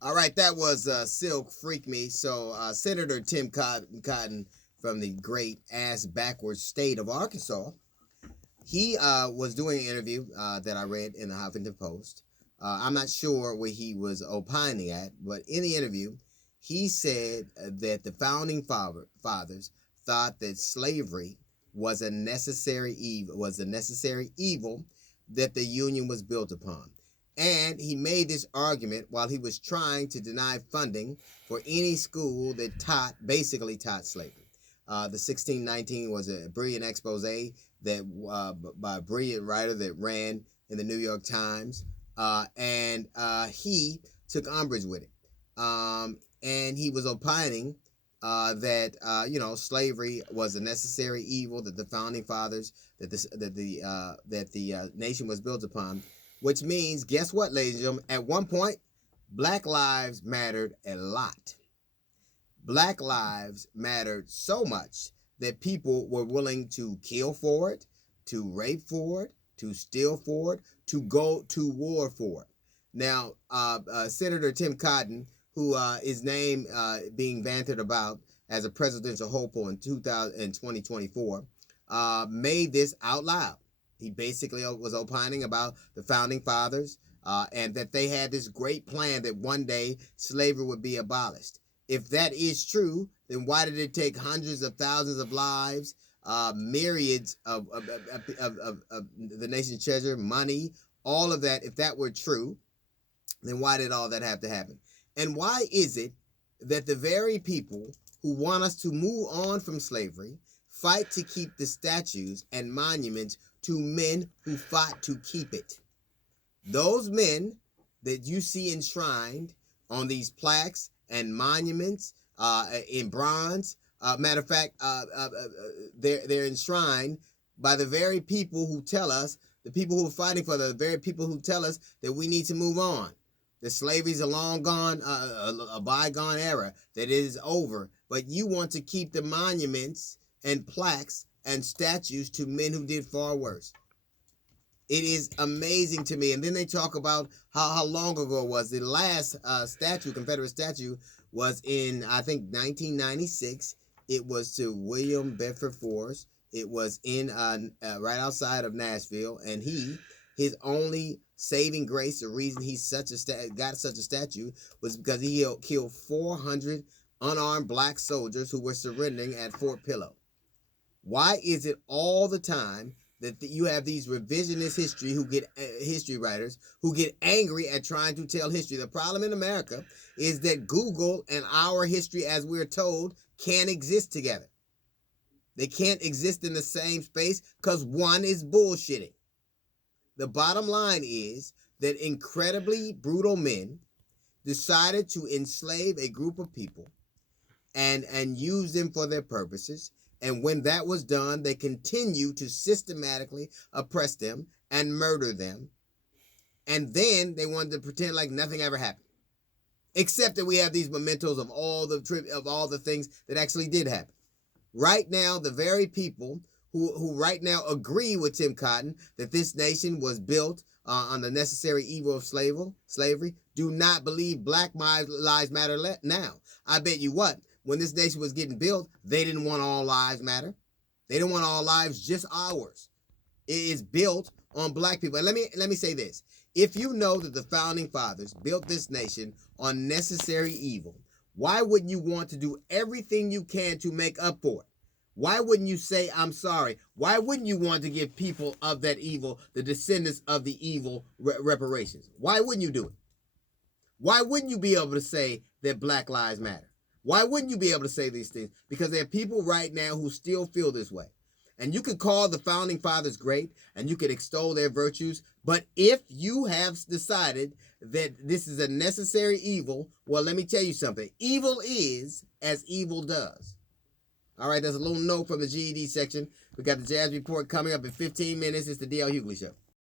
All right, that was Silk Freak Me. So, Senator Tim Cotton from the great ass backwards state of Arkansas, he was doing an interview that I read in the Huffington Post. I'm not sure where he was opining at, but in the interview, he said that the founding fathers thought that slavery was a necessary evil that the Union was built upon. And he made this argument while he was trying to deny funding for any school that basically taught slavery. The 1619 was a brilliant expose that by a brilliant writer that ran in the New York Times, and he took umbrage with it. And he was opining that slavery was a necessary evil that the founding fathers that the nation was built upon, which means, guess what, ladies and gentlemen? At one point, Black lives mattered a lot. Black lives mattered so much that people were willing to kill for it, to rape for it, to steal for it, to go to war for it. Now, Senator Tim Cotton, who his name being bantered about as a presidential hopeful in 2024, made this out loud. He basically was opining about the founding fathers and that they had this great plan that one day slavery would be abolished. If that is true, then why did it take hundreds of thousands of lives, myriads of the nation's treasure, money, all of that? If that were true, then why did all that have to happen? And why is it that the very people who want us to move on from slavery fight to keep the statues and monuments to men who fought to keep it? Those men that you see enshrined on these plaques and monuments in bronze, matter of fact, they're enshrined by the very people who tell us, the people who are fighting for the very people who tell us that we need to move on. That slavery is a long gone, a bygone era, that it is over. But you want to keep the monuments and plaques and statues to men who did far worse. It is amazing to me. And then they talk about how long ago it was. The last Confederate statue, was in, I think, 1996. It was to William Bedford Forrest. It was in right outside of Nashville. And his only saving grace, the reason he got such a statue, was because he killed 400 unarmed black soldiers who were surrendering at Fort Pillow. Why is it all the time that you have these revisionist history writers who get angry at trying to tell history? The problem in America is that Google and our history, as we're told, can't exist together. They can't exist in the same space because one is bullshitting. The bottom line is that incredibly brutal men decided to enslave a group of people and use them for their purposes. And when that was done, they continue to systematically oppress them and murder them. And then they wanted to pretend like nothing ever happened, except that we have these mementos of all the things that actually did happen. Right now, the very people who right now agree with Tim Cotton that this nation was built on the necessary evil of slavery do not believe Black Lives Matter now. I bet you what, when this nation was getting built, they didn't want all lives matter. They didn't want all lives, just ours. It is built on black people. And let me say this. If you know that the founding fathers built this nation on necessary evil, why wouldn't you want to do everything you can to make up for it? Why wouldn't you say, I'm sorry? Why wouldn't you want to give people of that evil, the descendants of the evil, reparations? Why wouldn't you do it? Why wouldn't you be able to say that Black Lives Matter? Why wouldn't you be able to say these things? Because there are people right now who still feel this way. And you could call the founding fathers great and you could extol their virtues. But if you have decided that this is a necessary evil, well, let me tell you something. Evil is as evil does. All right, there's a little note from the GED section. We got the Jazz Report coming up in 15 minutes. It's the D.L. Hughley Show.